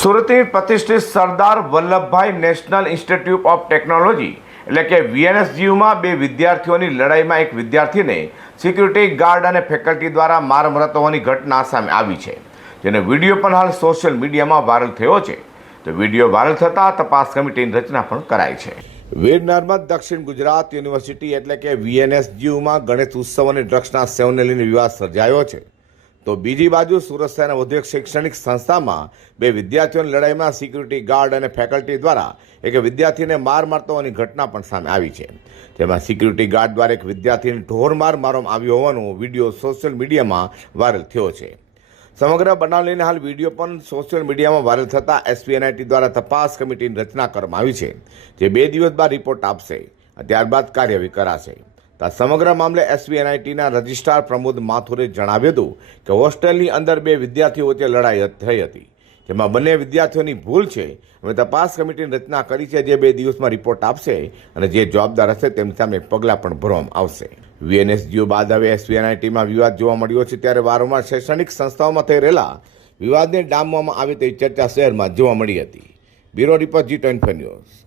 સુરતની પ્રતિષ્ઠિત Sardar Vallabhbhai National Institute of Technology, એટલે કે વીએનએસજીયુમાં બે વિદ્યાર્થીઓની લડાઈમાં એક વિદ્યાર્થીને સિક્યુરિટી ગાર્ડ અને ફેકલ્ટી દ્વારા માર મરતો હોવાની ઘટના સામે આવી છે, જેનો વીડિયો પણ હાલ સોશિયલ મીડિયામાં વાયરલ થયો છે. તો વીડિયો વાયરલ થતાં તપાસ કમિટીની રચના પણ કરાઈ છે. વીર નર્મદ દક્ષિણ ગુજરાત યુનિવર્સિટી એટલે કે વીએનએસજીયુમાં ગણેશ ઉત્સવ અને ડ્રગ્સના સેવને લઈને વિવાદ સર્જાયો છે. તો બીજી બાજુ સુરત શહેરના ઉદ્યોગ શૈક્ષણિક સંસ્થામાં બે વિદ્યાર્થીઓની લડાઈમાં સિક્યુરિટી ગાર્ડ અને ફેકલ્ટી દ્વારા એક વિદ્યાર્થીને માર મારતો હોવાની ઘટના પણ સામે આવી છે. જેમાં સિક્યુરિટી ગાર્ડ દ્વારા એક વિદ્યાર્થીને ઢોરમાર મારવામાં આવ્યો હોવાનો વીડિયો સોશિયલ મીડિયામાં વાયરલ થયો છે. સમગ્ર બનાવ લઈને હાલ વીડિયો પણ સોશિયલ મીડિયામાં વાયરલ થતાં એસપીએનઆઈટી દ્વારા તપાસ કમિટીની રચના કરવામાં આવી છે. જે બે દિવસ બાદ રિપોર્ટ આપશે. ત્યારબાદ કાર્યવાહી કરાશે. તો આ સમગ્ર મામલે એસવીએનઆઈટીના રજિસ્ટ્રાર પ્રમોદ માથુરે જણાવ્યું હતું કે હોસ્ટેલની અંદર બે વિદ્યાર્થીઓ વચ્ચે લડાઈ થઈ હતી. જેમાં બંને વિદ્યાર્થીઓની ભૂલ છે. અમે તપાસ કમિટીની રચના કરી છે, જે બે દિવસમાં રિપોર્ટ આપશે અને જે જવાબદાર હશે તેમની સામે પગલાં પણ ભરવામાં આવશે. વીએનએસજીઓ બાદ હવે એસવીએનઆઈટીમાં વિવાદ જોવા મળ્યો છે ત્યારે વારંવાર શૈક્ષણિક સંસ્થાઓમાં થઈ રહેલા વિવાદને ડામવામાં આવે તેવી ચર્ચા શહેરમાં જોવા મળી હતી. Bureau report G twenty news.